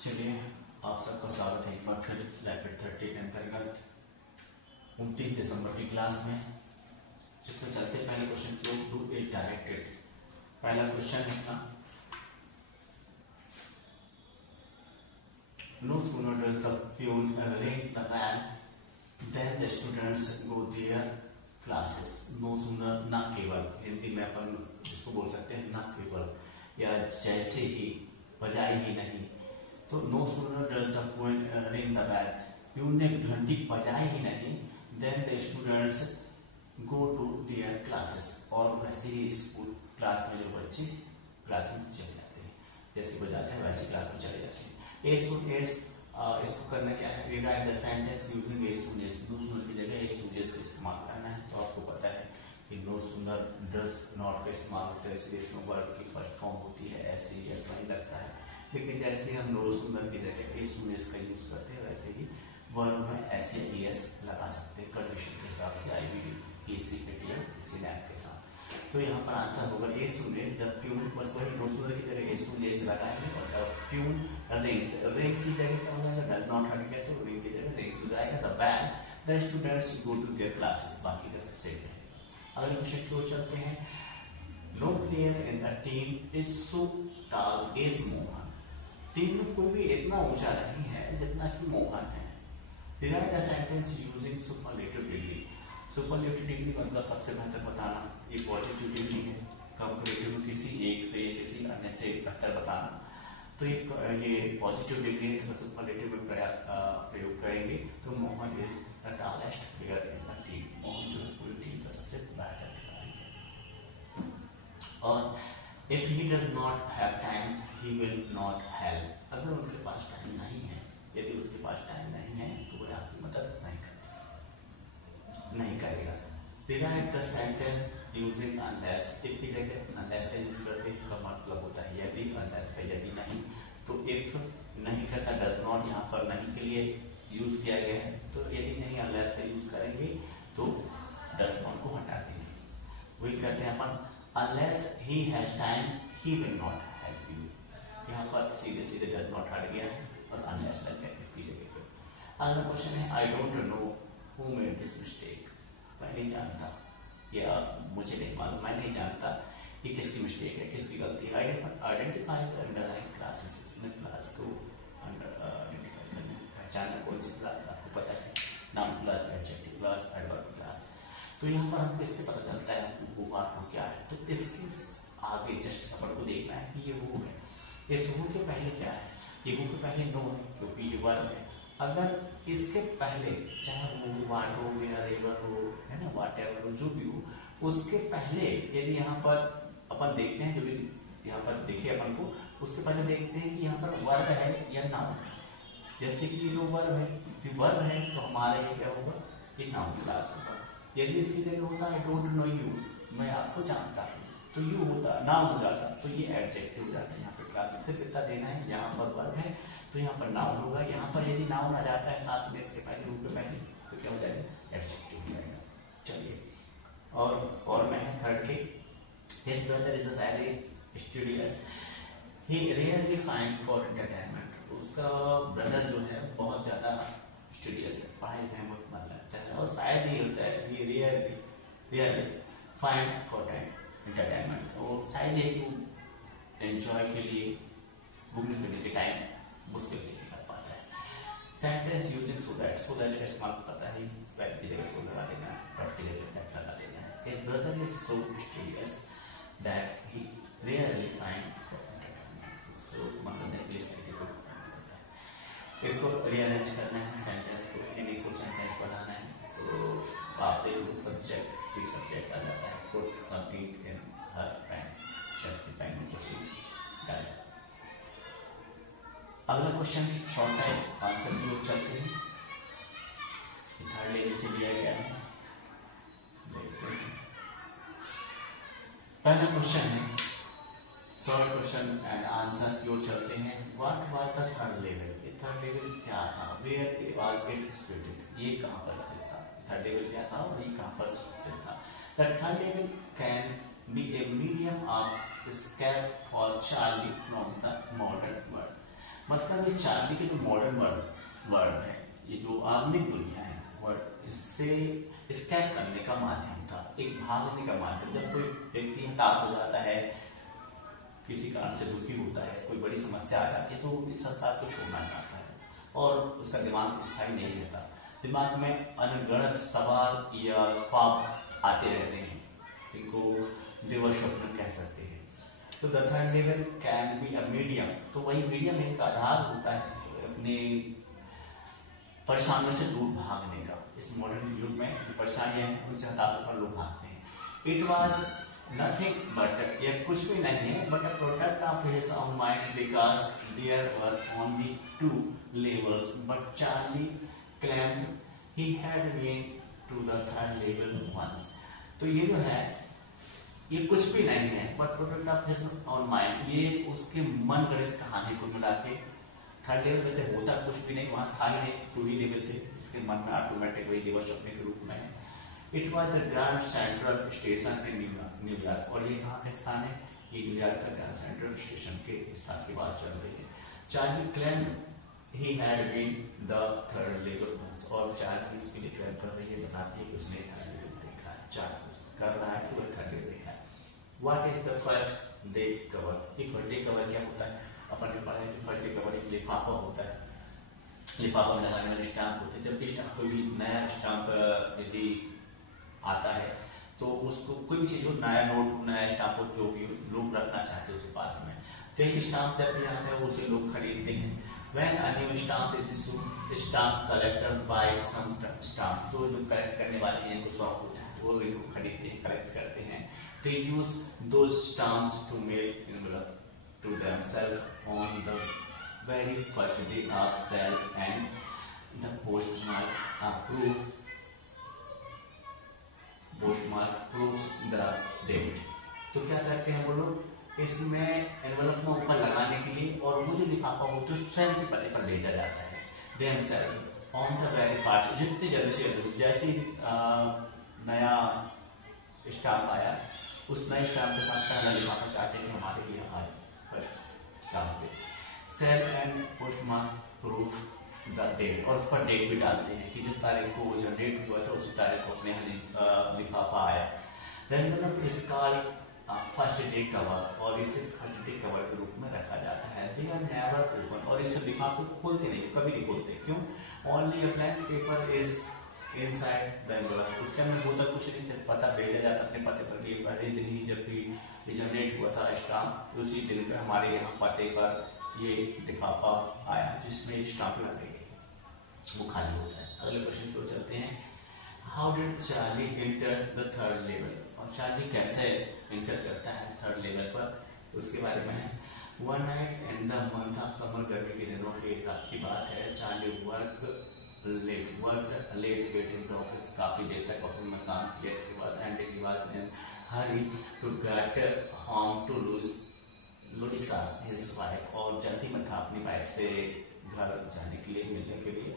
चलिए आप सबका स्वागत है एक बार फिर लैपिड 30 के अंतर्गत 29 दिसंबर की क्लास में, जिसमें चलते पहले क्वेश्चन की ओर टू इज डायरेक्टेड। पहला क्वेश्चन है अपना, no sooner does the peon ring the bell than the students go their classes. No sooner, न केवल, हिंदी में अपन इसको बोल सकते हैं न केवल, या जैसे ही, बजाय ही नहीं। तो no sooner does the peon ring the bell, peon ने घंटी बजाई ही नहीं, than the students go to their classes, और वैसे ही स्कूल क्लास में जो बच्चे क्लास में चले जाते हैं, जैसे बजाते हैं वैसे क्लास में चले जाते हैं। एस टू एस, इसको करना क्या है, rewrite the sentence using as to as. No sooner की जगह एस टू एस का इस्तेमाल करना है। तो आपको पता है कि नो सूनर डज नॉट का इस्तेमाल होता है, इसलिए इसमें वर्ब की फर्स्ट फॉर्म होती है, ऐसे ही ऐसा ही लगता है। लेकिन जैसे हम नो सूनर की जगह एस टू एस का यूज करते हैं, वैसे ही वर्ब में एस या एस लगा सकते हैं कंडीशन के हिसाब से, आई वी एस सी पे टी या किसी लैब के साथ। तो यहाँ पर आंसर होगा as to as the peon, बस वही नो सूनर की जगह एस टू एस लगाएंगे, और द प्यून रिंग्स, रिंग की जगह क्या हो जाएगा, डज नॉट हट गया तो रिंग की जगह रिंग्स हो जाएगा। The bell the students go to their classes, बाकी का सब्जेक्ट है। अगले क्वेश्चन की ओर चलते हैं। No player in the team is so tall as Mohan. Team में कोई भी इतना ऊंचा नहीं है जितना कि मोहन है। Derive the sentence using superlative degree. Superlative degree मतलब सबसे बेहतर बताना, ये पॉजिटिव डिग्री है। कंपैरेटिव किसी एक से किसी अन्य से बेहतर बताना, तो ये पॉजिटिव डिग्री है, इसका सुपरलेटिव में प्रयोग करेंगे। तो Mohan is the tallest player in the team. Mohan जो है पूरी टीम का सबसे बेहतर खिलाड़ी है। और if he does not have time he will not help. अगर उनके पास टाइम नहीं है, यदि उसके पास टाइम नहीं है तो वह आपकी मदद नहीं करेगा। Derive the sentence using unless. If की जगह अनलेस का यूज करते हैं, का मतलब होता है यदि, अनलेस का यदि नहीं, तो इफ नहीं करता, डज नॉट यहाँ पर नहीं के लिए यूज किया गया है, तो यदि नहीं अनलेस का यूज करेंगे तो डज नॉट को हटा देंगे। वही करते हैं अपन, unless he has time he will not help you. यहाँ पर सीधे सीधे डज नॉट हट गया है और अनलेस लग गया इसकी जगह पे। अगला क्वेश्चन है, I don't know who made this mistake. मैं नहीं जानता, या मुझे नहीं मालूम, मैं नहीं जानता ये किसकी मिस्टेक है, किसकी गलती है। Identify the underline classes. इसमें क्लास को आइडेंटिफाई करना है, पहचानना कौन सी क्लास आपको पता है, noun class, adjective class, adverb class. तो यहाँ पर हमको इससे पता चलता है वो पार्ट को क्या है। तो इसके आगे जस्ट अपन को देखना है कि ये वो है। इस वो के पहले क्या है, ये वो के पहले नो है क्योंकि ये वर्ब है। अगर इसके पहले चाहे वो वाट हो या रिवर हो, है ना, वाट एवर हो, जो भी हो, उसके पहले यदि यहाँ पर अपन देखते हैं, जो भी यहाँ पर देखे अपन को, उसके पहले देखते हैं कि यहाँ पर वर्ब है या नाउन है। जैसे कि ये वर्ब है, वर्ब है तो हमारे ये क्या होगा, ये नाउन क्लास होगा। यदि इसकी जगह होता है डोंट नो यू, मैं आपको जानता हूँ, तो यू होता, नाउन हो जाता, तो ये एडजेक्टिव हो जाता है। यहाँ पे क्लास सिर्फ इतना देना है, यहाँ पर वर्ब है तो यहाँ पर नाउन होगा। यहाँ पर यदि नाउन आ जाता है साथ में इसके पहले, रूप के पहले, तो क्या हो जाएगा, एडजेक्टिव हो जाएगा। चलिए, और मैं है थर्ड के, his brother is very studious, he rarely find for entertainment. उसका ब्रदर जो है बहुत ज्यादा स्टूडियस है, पढ़ाई में बहुत मन लगता है, और शायद ही रेयरली फाइंड फॉर एंटरटेनमेंट, और शायद ही वो एंजॉय के लिए, घूमने फिरने के टाइम मुश्किल से निकल पाता है। सेंटेंस यूजिंग सो दैट का इस्तेमाल पता है, दैट की जगह सो लगा देना है, डॉट की जगह दैट लगा देना है। His brother is so studious that he rarely find for entertainment. इसको मतलब के लिए सही को होता है। इसको रीअरेंज करना है, सेंटेंस को मीनिंगफुल सेंटेंस बनाना है। तो आप देखो सब्जेक्ट, सी सब्जेक्ट आ जाता है, put something in her pant, pant में कुछ डाला। अगला क्वेश्चन शॉर्ट टाइम आंसर की ओर चलते हैं, थर्ड लेवल से दिया गया है, देखते हैं। पहला क्वेश्चन है, शॉर्ट क्वेश्चन एंड आंसर की ओर चलते हैं। What was the third level? ये थर्ड लेवल क्या था? Where was it situated? ये कहाँ पर स्थित था? थर्ड लेवल क्या था और ये कहाँ पर स्थित था? The third level can be a medium of escape for Charlie from the modern world। मतलब ये चार्ली के जो मॉडर्न वर्ड है, ये जो आधुनिक दुनिया है वर्ड, इससे स्कैप करने का माध्यम था, एक भागने का माध्यम। जब कोई व्यक्ति हताश हो जाता है, किसी कारण से दुखी होता है, कोई बड़ी समस्या आ जाती है, तो इस संसार को छोड़ना चाहता है और उसका दिमाग स्थायी नहीं रहता। दिमाग में अनगणत सवाल या ख्वाब आते रहते हैं, इनको दिवा स्वप्न कह सकते हैं। तो the third level can be a medium, तो वही मीडियम एक आधार होता है अपने परेशानियों से दूर भागने का। इस मॉडर्न युग में जो परेशानियां हैं उनसे हताश होकर लोग भागते हैं। इट वॉज नथिंग बट, यह कुछ भी नहीं है, but a product of his own mind because there were only 2 levels, but Charlie claimed he had been to the third level once. तो ये जो है ये कुछ भी नहीं है, but product of his own mind, ये उसके मन गढ़ंत कहानी को मिला के थर्ड लेवल में से होता कुछ भी नहीं, वहां था ही नहीं, 2 ही लेवल थे, इसके मन में ऑटोमेटिक वही दिवस स्वप्न के रूप में है। It was the grand central station in New York, और ये कहाँ का स्थान है, ये न्यूयॉर्क का ग्रैंड सेंट्रल स्टेशन के स्थान की बात चल रही है। Charlie claimed he had been the third level once, और चार्ली इसके लिए क्लेम कर रही है, बताती है कि उसने थर्ड लेवल देखा है, चार्ली कर रहा है कि वह थर्ड लेवल देखा है। What is the first day cover? ये फर्स्ट डे कवर क्या होता है? अपन ने पढ़ा है कि फर्स्ट डे कवर एक लिफाफा होता है, लिफाफा में लगाने वाले स्टाम्प होते हैं। जब भी स्टाम्प कोई भी नया स्टाम्प यदि आता है तो उसको कोई भी चीज हो, नया नोट, नया स्टाम्प हो, जो भी लोग रखना चाहते हैं उसके पास में, तो एक स्टाम्प जब भी आता है उसे लोग खरीदते हैं। When a new stamp is issued, stamp collector buy some stamp, तो जो कलेक्ट करने वाले हैं इनको शौक होता है, वो इनको खरीदते हैं, कलेक्ट करते हैं। They use those stamps to mail envelope to themselves on the very first day of sale, and the postmark proves the date. तो क्या करते हैं वो लोग, इसमें एनवेलप में ऊपर लगाने के लिए, और वो जो लिफाफा होता है स्वयं के पते पर भेजा जाता है, themselves on the very first, जितने जल्दी से जल्दी, जैसे नया स्टाम्प आया उस नए स्टाम्प के साथ पहला लिफाफा चाहते हैं कि हमारे लिए आए फर्स्ट स्टाम्प पे। Seal and postmark proof the date, और उस पर डेट भी डालते हैं कि जिस तारीख को वो जनरेट हुआ था उसी तारीख को अपने लिफाफा आया। Envelope is called first day cover, और इसे फर्स्ट डे कवर के रूप में रखा जाता है। दे आर नेवर ओपन, और इस लिफाफे को खोलते नहीं, कभी नहीं खोलते, क्यों? Only a blank paper is inside the envelope, उसके अंदर होता कुछ नहीं, सिर्फ पता भेजा जाता अपने पते पर कि पहले दिन ही जब भी जनरेट हुआ था स्टाम्प, उसी दिन पे हमारे यहाँ पते पर ये लिफाफा आया जिसमें स्टाम्प लगे, वो खाली होता है। अगले क्वेश्चन को चलते हैं। How did Charlie enter the third level, और चार्ली कैसे एंटर करता है थर्ड लेवल पर, उसके बारे में है। One night in the month of summer, गर्मी के दिनों की रात की बात है। Charlie work late get his office, काफी देर तक ऑफिस में काम किया, इसके बाद and he was in hurry to get home to Louisa his wife, और जल्दी में था अपनी वाइफ से घर जाने के लिए, मिलने के लिए।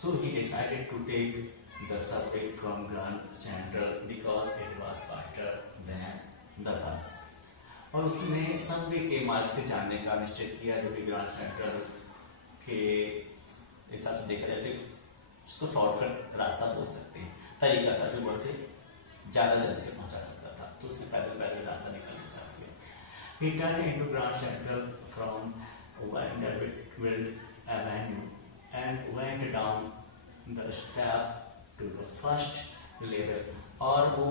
So he decided to take the subway from Grand Central because it was faster than the bus, और उसने सबवे के मार्ग से जाने का निश्चय किया, जो कि ग्रांड सेंट्रल के हिसाब से देखा जाए तो इसको शॉर्टकट रास्ता बोल सकते हैं, तरीका था जो बस से ज्यादा जल्दी से पहुंचा सकता था, तो उसने पैदल रास्ता निकालना चाह दिया। He turned into Grand Central from Vanderbilt Avenue and went down the step to the first level, और वो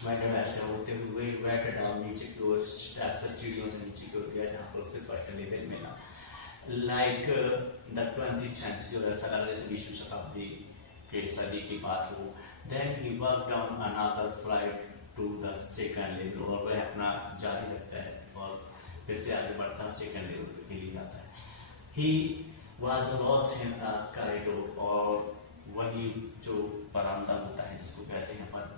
वैंडरबिल्ट से होते हुए वेट डाउन नीचे की ओर, स्टेप से सीढ़ियों से नीचे की ओर गया, जहाँ पर उसे फर्स्ट लेवल मिला। लाइक द 20th सेंचुरी, जो ऐसा लगा जैसे 20वीं शताब्दी के सदी की बात हो। Then he work down another flight to the second level, और वह अपना जारी रखता है और फिर से आगे बढ़ता है, सेकंड लेवल के लिए जाता है। He was lost in a corridor, और वही जो बरामदा होता है जिसको कहते हैं अपन,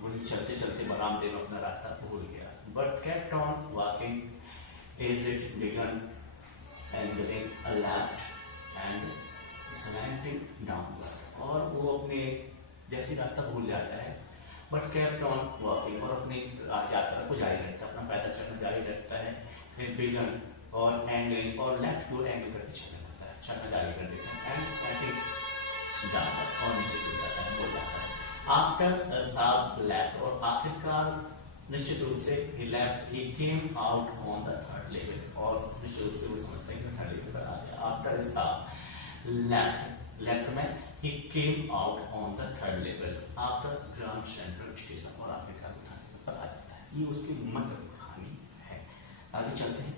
वही चलते चलते बरामदे में अपना रास्ता भूल गया। But kept on walking as it began angling a left and slanting downward, और वो अपने जैसे रास्ता भूल जाता है, बट केप्ट ऑन वॉकिंग, और अपनी यात्रा को जारी रखता है, अपना पैदल चलना जारी रखता है। बिगन और एंगरिंग और लेफ्ट की ओर एंगल करके छलना जारी कर देता है एंड स्टैटिक जाता है और नीचे गिर जाता है, मुड़ जाता है। आफ्टर साब लेफ्ट और आखिरकार निश्चित रूप से he came out on the third level और निश्चित रूप से वो समझते हैं कि थर्ड लेवल पर आ गया। आफ्टर साब लेफ्ट में he came out on the third level after Grand Central Station और आखिरकार थर्ड पर आ जाता है। ये उसकी मध्य कहानी है। आगे चलते हैं।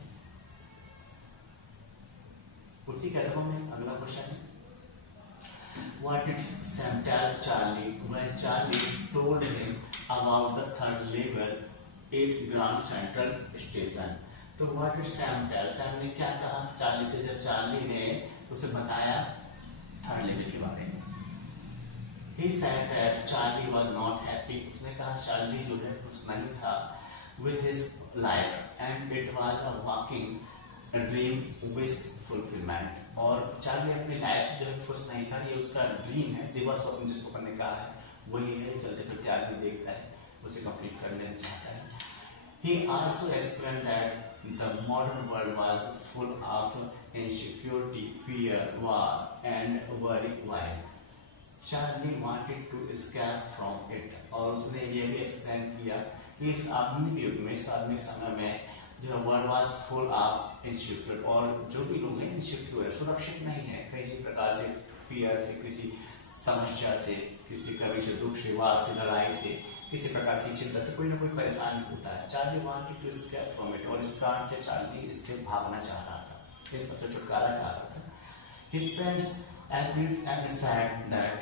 उसी कदमों में अगला क्वेश्चन है, What did Sam tell Charlie when Charlie told him about the third level at Grand Central Station? तो What did Sam tell? Sam ने क्या कहा चार्ली से जब चार्ली ने उसे बताया थर्ड लेवल के बारे में? He said that Charlie was not happy. उसने कहा चार्ली जो है खुश नहीं था with his life and it was a walking dream wish fulfilment और चार्ली अपनी लाइफ से जो है खुश नहीं था, ये उसका ड्रीम है, दिवस स्वप्न जिसको करने का है वही है, चलते फिरते आदमी देखता है उसे कंप्लीट करने चाहता है। He also explained that the modern world was full of insecurity, fear, war and worry. Why? Charlie wanted to escape from it और उसने ये भी एक्सप्लेन किया कि इस आधुनिक युग में, इस आधुनिक समय में जो world was full of insecure और जो भी लोग हैं इनसिक्योर, सुरक्षित नहीं है, किसी प्रकार से फियर से, किसी समस्या से, किसी कभी से दुख से, वार से, लड़ाई से, किसी प्रकार की चिंता से कोई ना कोई परेशानी होता है। Charlie wanted to escape from it और इस कारण से चार्ली इससे भागना चाह रहा था, इस सबसे छुटकारा चाह रहा था। His friends agreed and said that